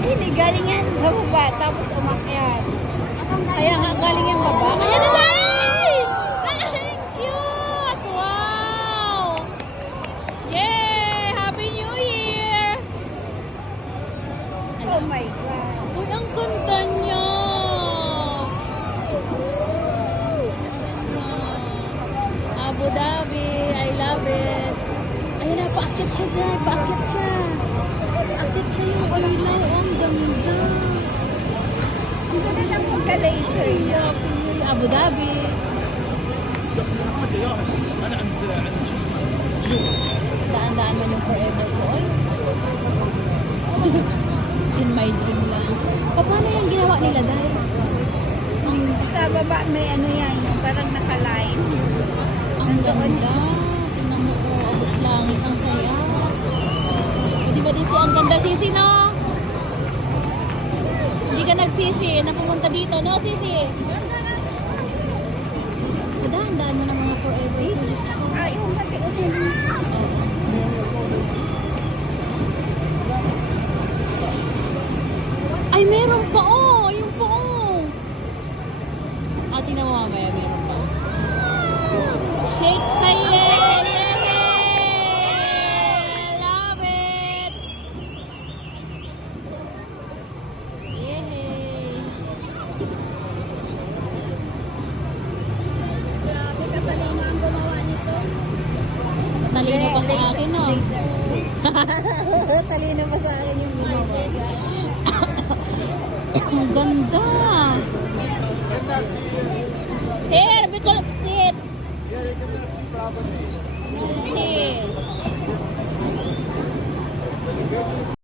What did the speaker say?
Hindi, galing yan sa baba, tapos umakyat. Kaya nga galing yung baba. Kaya na day! Ay, cute! Wow! Yay! Happy New Year! Oh my God. Uy, ang ganda niya! Abu Dhabi, I love it. Ayun na, paakit siya dyan, paakit siya. Paakit siya yung ilaw, ang ganda. Ang ganda ng pagka-laser niya. Abu Dhabi. Daan-daan man yung forever ko. Oy. In my dream lang. Paano yung ginawa nila dahil? Sa baba may ano yan, yung parang naka-line. Ang ganda. Tingnan mo ko, abot langit. Ang saya. O, di ba Disi? Ang ganda, Sisi, no? Hindi ka nagsisi na pumunta dito, no, Sisi? Daan-daan mo ng mga forever ko. Diyos ko. Yung pati-utin. Ay, meron pa, oh! Yung pa, oh! Tingnan mo mamaya, meron pa. Shake silent! Love it! Yay! Grabe, katalino ang gumawa nito. Talino pa sa akin, no? Talino pa sa akin yung gumawa. Ang ganda! Here, because sit! Sit!